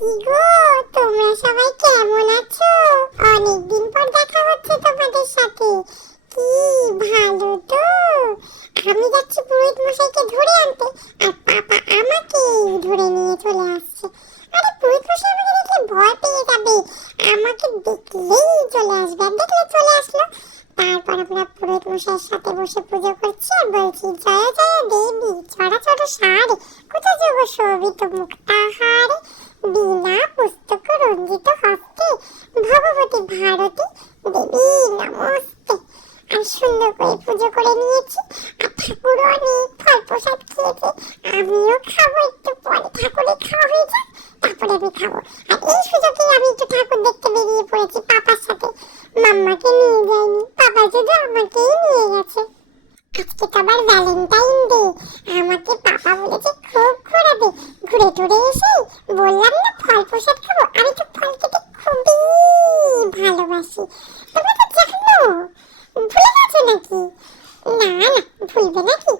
কি গো, তোমরা সবাই কেমন আছো? অনেকদিন পর দেখা হচ্ছে তোমাদের সাথে। কি ভালো তো। আমি যাচ্ছি পুরোহিত মশাইকে ধরে আনতে, আর পাপা আমাকে ধরে নিয়ে চলে আসছে। আরে পুরোহিত মশাই আমাকে দেখলে ভয় পেয়ে যাবে, আমাকে দেখলেই চলে আসবে। আর দেখলে চলে আসলো। তারপর আমরা পুরোহিত মশাইয়ের সাথে বসে পুজো করছি আর বলছি, জয় জয় দেবী চরাচর সারে কোথা যোগ শোভিত মুক্তাহারে বীণা পুস্তক রঞ্জিত হস্তে ভগবতী ভারতী দেবী নমস্তে। আর সুন্দর করে পুজো করে নিয়েছি, আর ঠাকুরও অনেক ফল প্রসাদ খেয়েছে। আমিও খাবো একটু পরে, ঠাকুরের খাওয়া হয়ে যাক তারপরে আমি খাবো। আর এই সুযোগে আমি একটু ঠাকুর দেখতে বেরিয়ে পড়েছি পাপার সাথে। মাম্মাকে নিয়ে যায়নি, পাপা শুধু আমাকেই নিয়ে গেছে। আজকে তো আবার ভ্যালেন্টাইন ডে, আমাকে পাপা বলেছে খুব ঘোরাবে। ঘুরে টুরে এসে বললাম না ফল প্রসাদ খাবো, আমি তো ফল খেতে খুবই ভালোবাসি। তোমরা তো জানো, ভুলে গেছো নাকি? না না, ভুলবে নাকি?